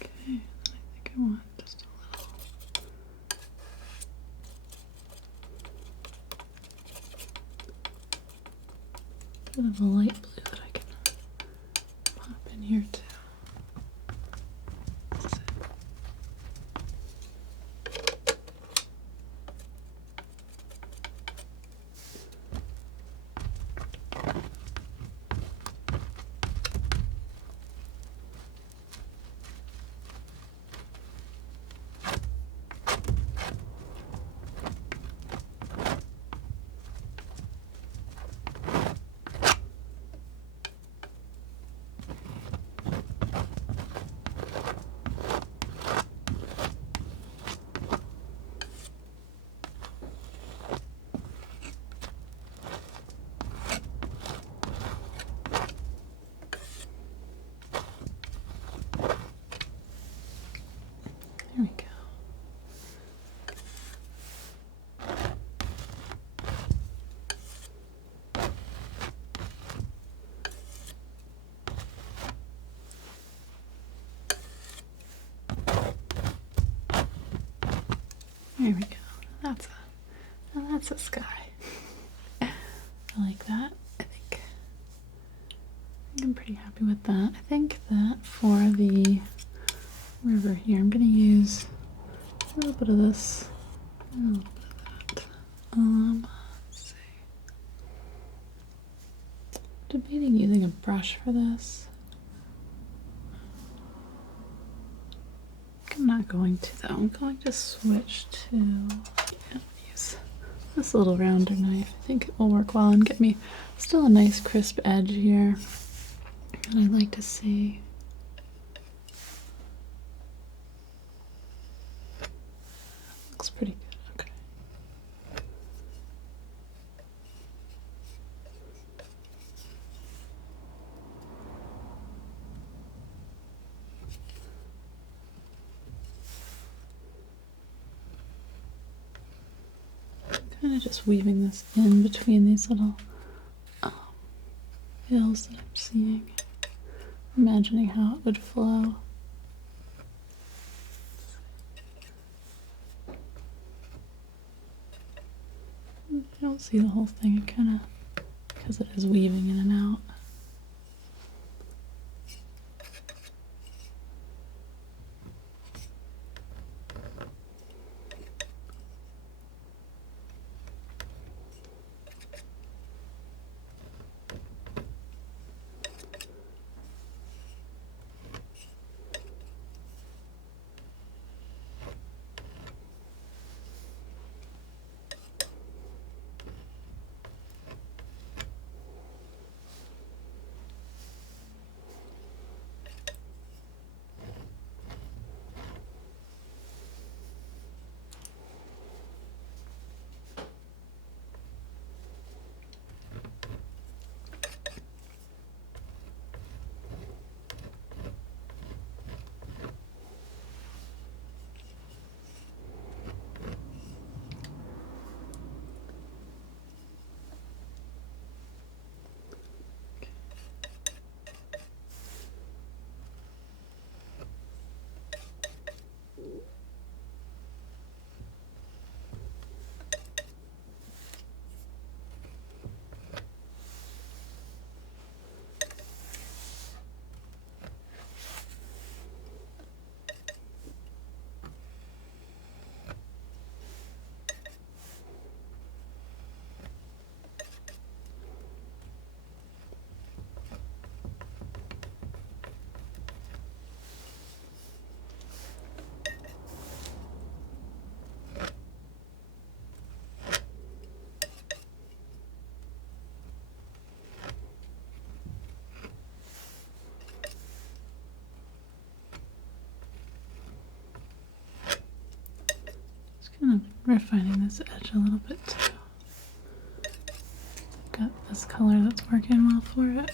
Okay, I think I want just a little. Bit of a light blue that I can pop in here too. There we go. There we go. That's a sky. I like that. I'm pretty happy with that. I think that for the river here, I'm going to use a little bit of this, a little bit of that. Let's see. Debating using a brush for this. I'm not going to though. I'm going to switch to use this little rounder knife. I think it will work well and get me still a nice crisp edge here. And I'd like to see looks pretty good. Okay. Kind of just weaving this in between these little hills that I'm seeing, imagining how it would flow. I don't see the whole thing, it kind of, because it is weaving in and out. refining this edge a little bit too. Got this color that's working well for it.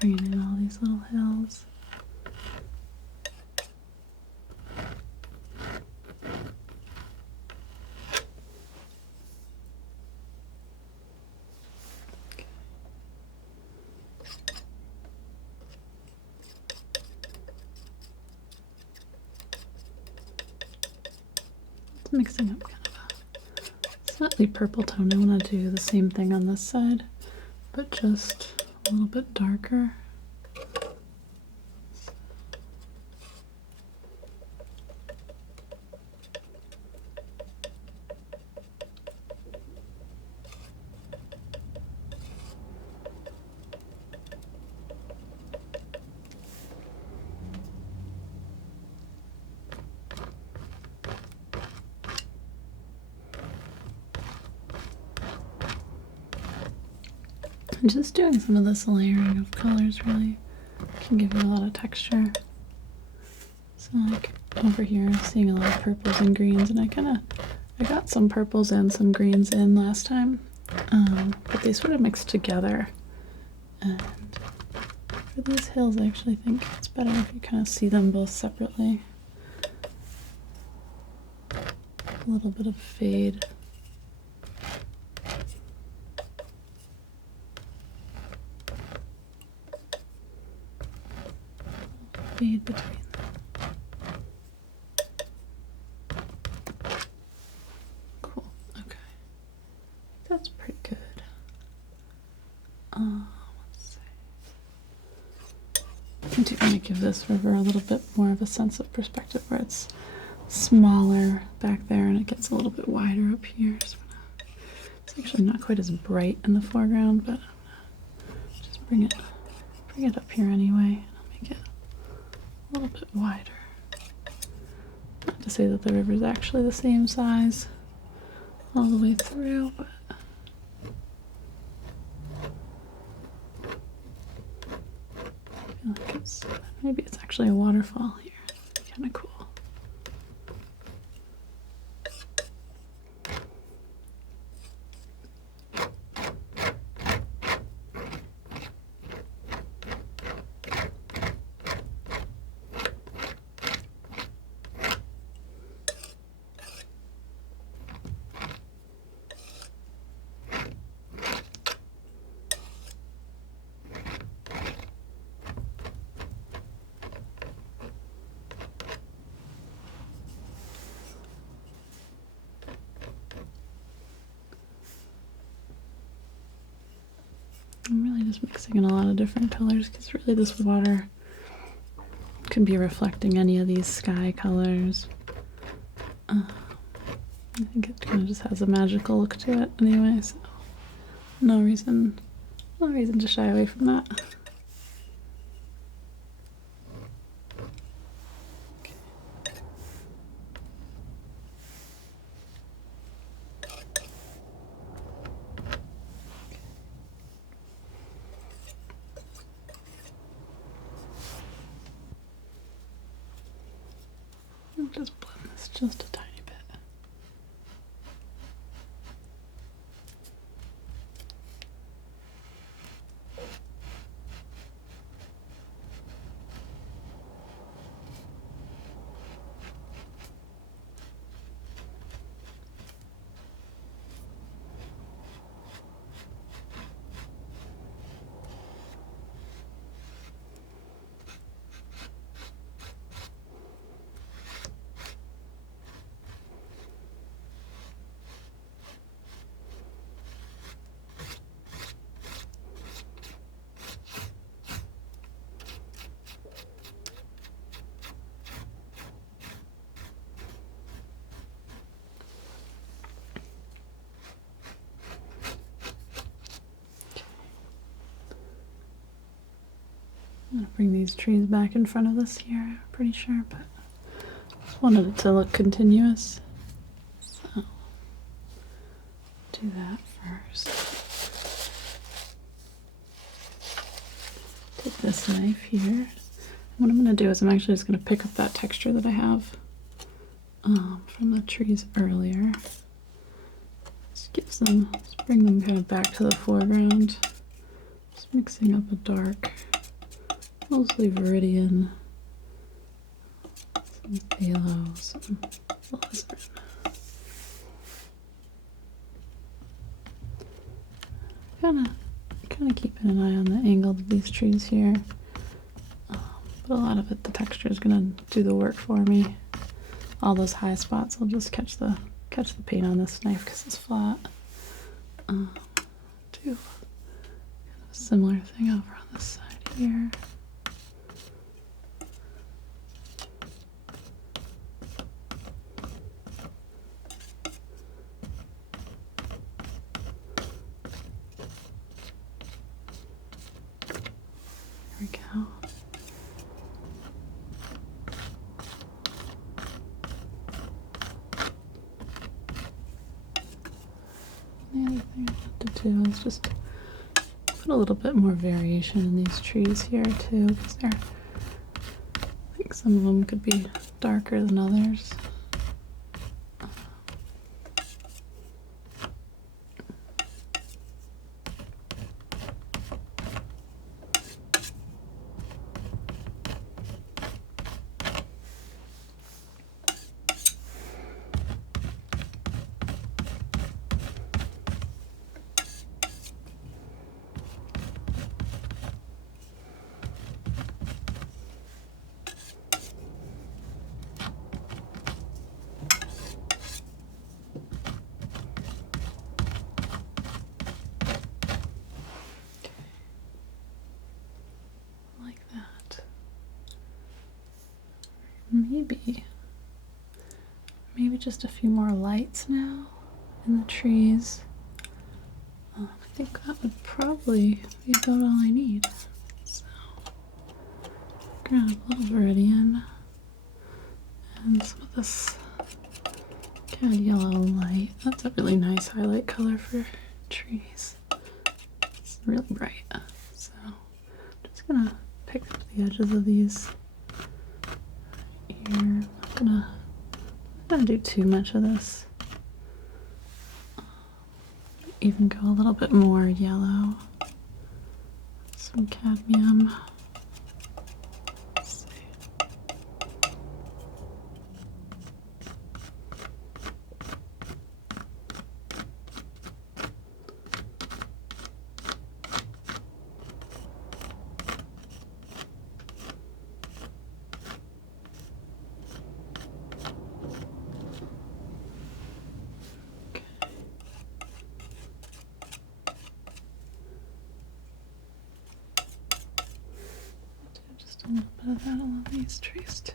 Bringing in all these little hills. It's mixing up kind of a slightly purple tone. I want to do the same thing on this side, but just a little bit darker. And just doing some of this layering of colors really can give you a lot of texture. So like over here I'm seeing a lot of purples and greens, and I got some purples and some greens in last time, but they sort of mixed together. And for these hills I actually think it's better if you kind of see them both separately. A little bit of fade. Between them. Cool. Okay. That's pretty good. Let's see. I do want to give this river a little bit more of a sense of perspective, where it's smaller back there and it gets a little bit wider up here. So it's actually not quite as bright in the foreground, but just bring it up here anyway. I'll make it a little bit wider. Not to say that the river is actually the same size all the way through, but I feel like maybe it's actually a waterfall here. Kind of cool. I'm really just mixing in a lot of different colors because really this water could be reflecting any of these sky colors. I think it kind of just has a magical look to it anyway, so no reason to shy away from that. I'll just blend this just a tiny bit. I'm gonna bring these trees back in front of this here, I'm pretty sure, but just wanted it to look continuous. So do that first. Take this knife here. What I'm gonna do is I'm actually just gonna pick up that texture that I have from the trees earlier. Just bring them kind of back to the foreground. Just mixing up a dark, mostly viridian, some phthalo, some alizarin. Kind of keeping an eye on the angle of these trees here. But a lot of it, the texture is gonna do the work for me. All those high spots, I'll just catch the paint on this knife because it's flat. Do kind of a similar thing over on this side here. There we go. The other thing I have to do is just put a little bit more variation in these trees here too, because I think some of them could be darker than others. Maybe just a few more lights now in the trees. I think that would probably be about all I need. So, grab a little viridian and some of this kind of yellow light. That's a really nice highlight color for trees. It's really bright. So, I'm just gonna pick up the edges of these here. I'm not gonna do too much of this. Even go a little bit more yellow. Some cadmium. Let's see. Just a little bit of that along these trees too.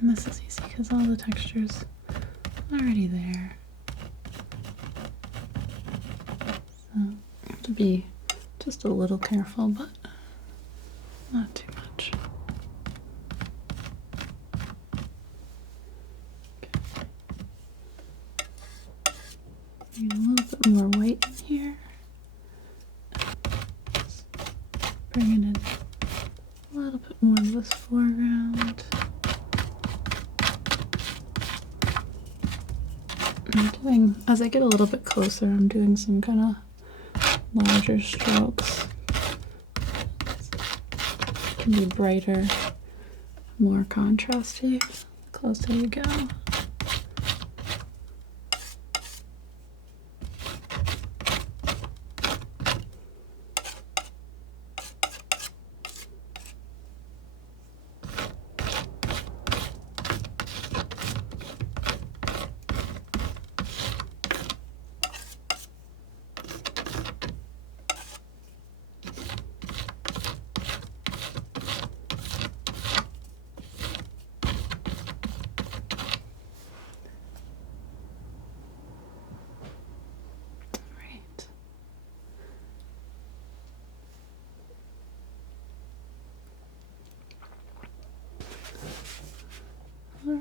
And this is easy because all the texture's already there. So you have to be just a little careful, but not too much. Okay. Need a little bit more white in here. Just bringing in a little bit more of this foreground. As I get a little bit closer, I'm doing some kind of larger strokes. It can be brighter, more contrasty, the closer you go.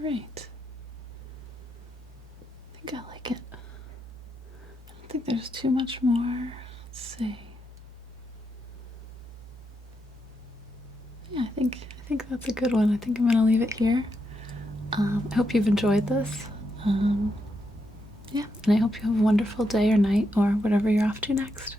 right. I think I like it. I don't think there's too much more. Let's see. Yeah, I think that's a good one. I think I'm gonna leave it here. I hope you've enjoyed this. Yeah, and I hope you have a wonderful day or night or whatever you're off to next.